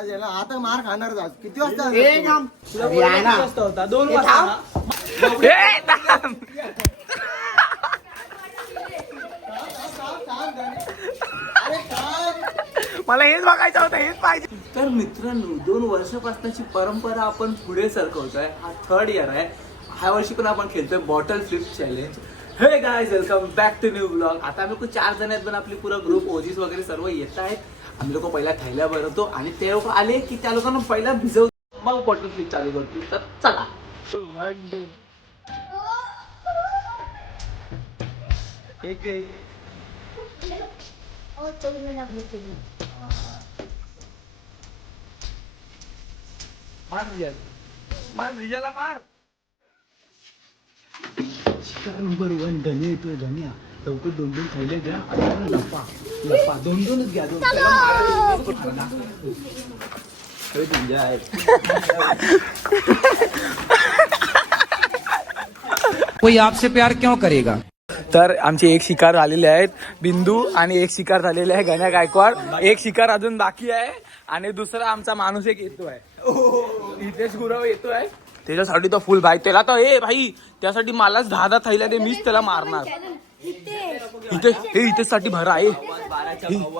आता मार खाणार किती वाजता? होता 2 वाजता. मला हेच बघायचं होतं, हेच पाहिजे. तर मित्रांनो 2 वर्षापासूनची परंपरा आपण पुढे सरकवतोय. हा 3rd इयर आहे. ह्या वर्षी पण आपण खेळतोय bottle flip challenge. Hey guys, welcome back to new blog. आता आम्ही 4 जण आहेत, पण आपली पुरा ग्रुप ओजीस वगैरे सर्व येत आहेत. आम्ही लोक पहिला थैल्या भरवतो आणि ते लोक आले की त्या लोकांना पहिला भिजवतो, मग बॉटल फ्लिप चालू करतो. तर चला. नंबर 1 धनी येतोय. धनिया लवकर 2 थैले द्या. लपा लपा 2-2च घ्या. 2 कोई आपसे प्यार क्यों करेगा. तर आमचे एक शिकार झालेले आहेत, बिंदू, आणि एक शिकार झालेले आहे गण्या गायकवाड. एक शिकार अजून बाकी आहे आणि दुसरा आमचा माणूस एक येतोय, हितेश गुरव येतोय. त्याच्यासाठी तो फुल भाई त्याला तर भाई त्यासाठी मलाच 10 थैल्या दे, मीच त्याला मारणार. हितेशसाठी भरा.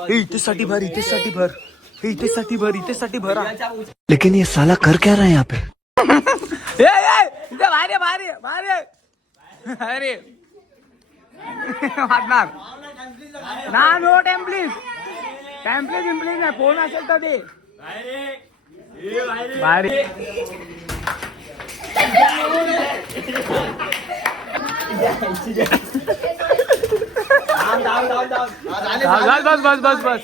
हितेशसाठी भर, हितेशसाठी भर, हितेशसाठी भर, हितेशसाठी भरा. लेकिन ये साला कर क्या रहा है यहाँ पे. भारे भारे भारे अरे वाटणार ना. नो टेम्प्लीज इम्प्लीज नाही. फोन असेल तर दे भारे. बस बस बस बस.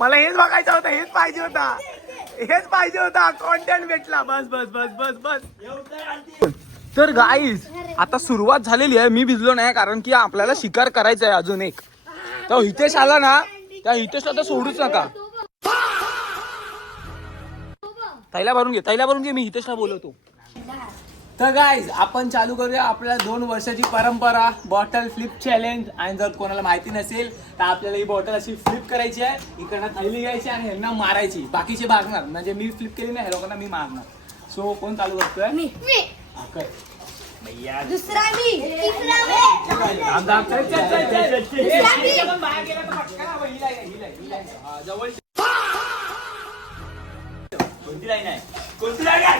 मला हेच बघायचं होतं, हेच पाहिजे होता. कॉन्टेंट भेटला. बस बस बस बस बस. तर गाईज आता सुरुवात झालेली आहे. मी भिजलो नाही कारण की आपल्याला शिकार करायचा आहे अजून एक. तर हितेश आला ना, त्या हितेशला तर सोडूच नका. थैला भरून घे. मी हितेशला बोलवतो. तर गाईज आपण चालू करूया आपल्या 2 वर्षाची परंपरा बॉटल फ्लिप चॅलेंज. आणि जर कोणाला माहिती नसेल तर आपल्याला ही बॉटल अशी फ्लिप करायची आहे, इकडनं थैली घ्यायची आणि ह्यांना मारायची. बाकीचे भागणार, म्हणजे मी फ्लिप केली नाही, ह्या लोकांना मी मारणार. सो कोण चालू करतोय? मी. दुसरा मी. तिसरा मी. कोणती लाईन आहे? कोणती लाईन आहे?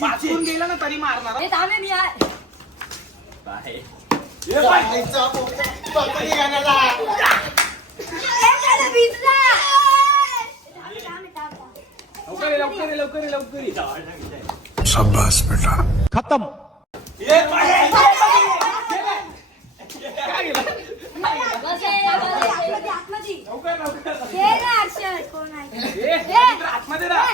वाचून गेलं ना तरी मारणार. लवकर. शाबाश बेटा. खत्म. आतमध्ये राहा.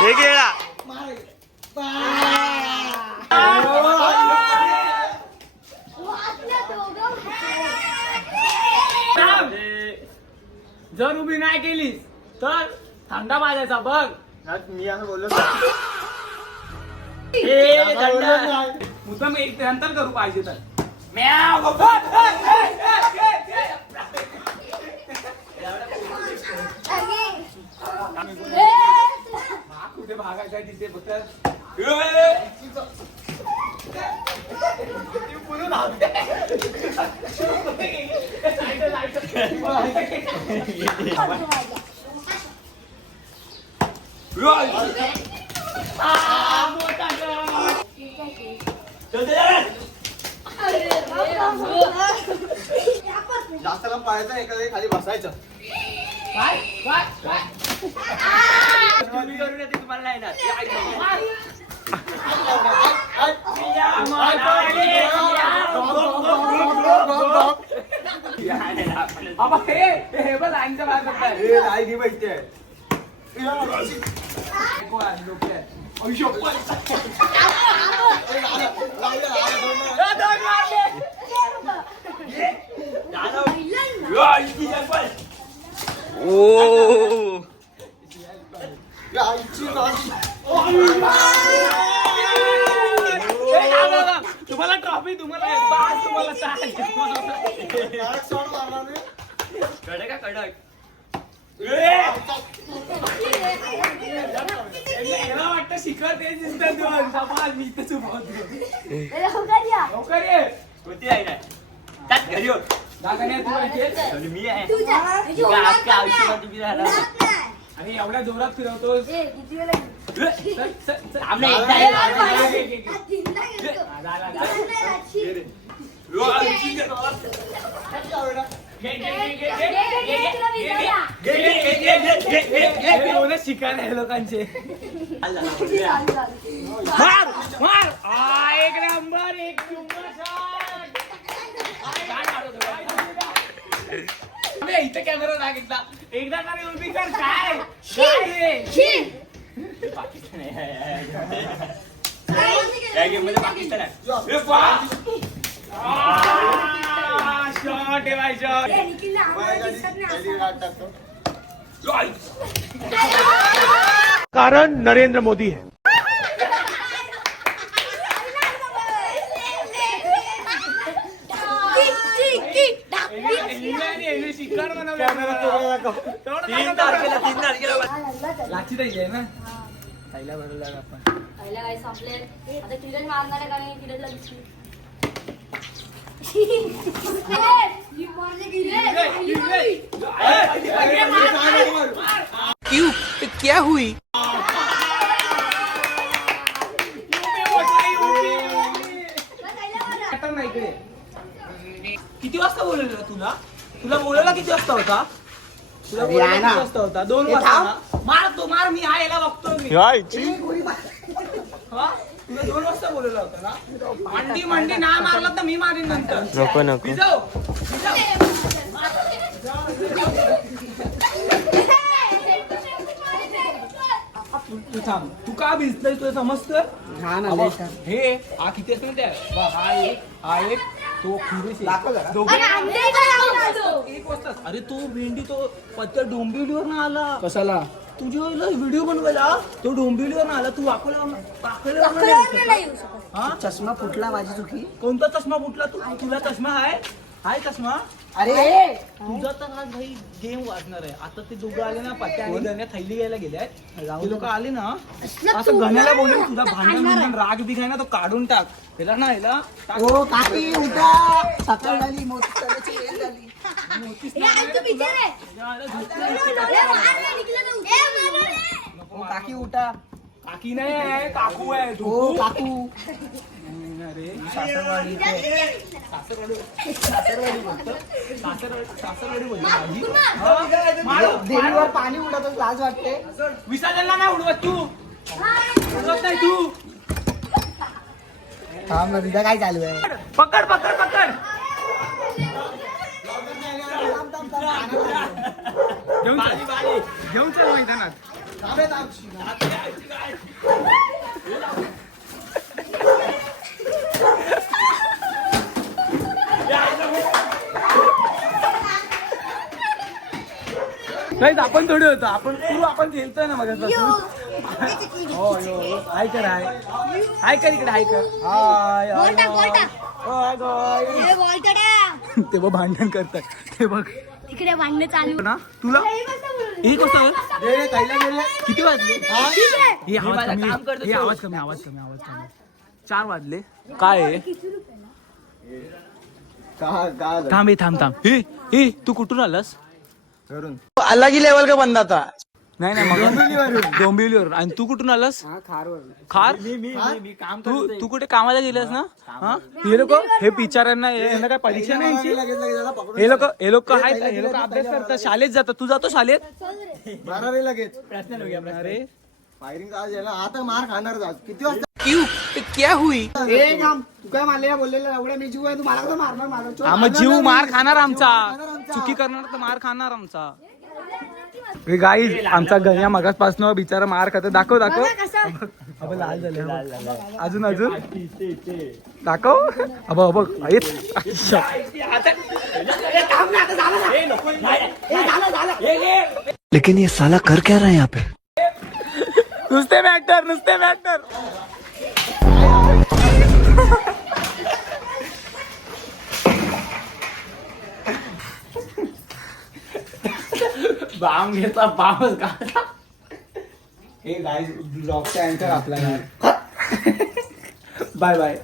हे गेला. जर उभी नाही केलीस तर थंडा वाजायचा बघ. मी असं बोललो मुद्दाम एक नंतर करू पाहिजे तर. कुठे भागायचं आहे तिथे फक्त जास्त लांब पाहायचं, एखाद्या खाली बसायचं. तुम्हाला नाही ना. बाबा हे बघ लाईनच्या बाहेर करताय. ए, नाही घे माहिती आहे. कोण आहे? लोकं आहे. अय, शप्पथ. दोन मारले. या, आईची गाडी. तुम्हाला ट्रॉफी तुम्हाला बास, तुम्हाला ताज. डायरेक्ट शॉट मारला रे. कडक का कडक. याला वाटतं शिखर तेच दिसतात दोन. समाज मी इथंच उभा होतो. लवकर ये. कोणती आहे ना त्यात घरी होत दादा नाही तू इथे. आणि मी आहे तुझ्या अख्ख्या आयुष्यामध्ये तुम्ही राहणार आणि एवढ्या जोरात फिरवतोस. आम्ही एकदा शिकार आहे लोकांचे. मार मार. एक नंबर, एक नंबर shot. इथे कॅमेरा सांगितला एकदा का उभी कर. काय पाकिस्तान या गेम मध्ये पाकिस्तान आहे शॉट आहे बाय शॉट. पहिली गाठ टाकतो. कारण नरेंद्र मोदी है. शिकार तीन तारखेला लाची आहे ना. पहिल्या बरोबर आपण पहिला काय संपले आता क्रिकेट मारणार आहे का नाही क्रिकेटला दिसली क्यों क्या हुई. किती वाजता बोलवलं तुला? तुला बोलवला किती वाजता होता? तुला बोलवला किती वाजता होता? 2 वाजता ना? मार तो मार. मी हा याला बघतो मी. हा? तुला 2 वाजता बोलवला होता ना? अंडी मंडी ना मारला तर मी मारीन नंतर. नको नको. भिजव. तू थांब. तू का भिजतोय तुला समजतं? हे हा किती असतो त्या? हा एक तो खिरीस एक वाजता. अरे तो भेंडी तो पत्तर डोंबिवलीवर ना आला. कशाला? तुझ्या व्हिडिओ बनवायला तो डोंबिवलीवर ना आला. तू हा चष्मा फुटला माझी चुकी. कोणता चष्मा फुटला? तुला चष्मा आहे चष्मा? अरे तुझा तर आज भाई गेम वाजणार आहे. आता ते दोघं आले ना पत्त्या आणि गण्या थैली घ्यायला गेल्यात. ते लोक आले ना असं गण्याला बोलून तुझा भांडण राग बी ना तो काढून टाक. त्याला ना याला ओ काकी उठा. सकाळ झाली मोठी वेळ झाली. ओ काकी उठा. काकी नाही आहे काकू आहे. ओ काकू. अरे सासरवाडी सासरवाडी बोलतो माझी. देवीवर पाणी उडत लाज वाटते. विसर्जनला नाही उडवत तू. उडवत नाही तू. थांब ना तुझं काय चालू आहे. पकड पकड पकड. घेऊन चल. घेऊन चल मैदानात. नाही आपण थोडी होतो. आपण खेळतोय ना मग. हो हाय कर. हाय कर इकडे. हाय कर. ते बघ भांडण करतात. ते बघ इकडे भांडणं चालू ना. तुला एक वाजता किती वाजले? हे आवाज कमी. 4 वाजले. काय आहे? थांब. हे तू कुठून आलास? अलग ही लेवल का बंदा था. नाही मग डोंबिवलीवरून. आणि तू कुठून आलास? खार. तू कुठे कामाला गेलास ना? हा हे लोक हे बिचाऱ्यांना यांना काय परीक्षा नाही यांची? हे लोक आहेत. हे लोक अभ्यास करतात. शाळेत जातात. तू जातो शाळेत? 12 लगेच. अरे फायरिंग आज याला आता मार खाणार आज. किती वाजता? क्यों क्या हुई ए काम तू काय मारलेला बोललेला एवढ्या मी जीव आहे तू मला कसं मारणार माझा चोर हा मग जीव मार खाणार आमचा चुकी करणार तर मार खाणार आमचा गाईज आमचा गण्या मगासपासून बिचारा मार खातो दाखव दाखव अबे लाल झाले अजून अजून दाखव अब अब लेकिन ये साला कर क्या रहा है यहाँ पे नुसते मॅटर नुसते मॅटर बाम घेतला बामच का हे गाईज ब्लॉगचा अँकर आपला बाय बाय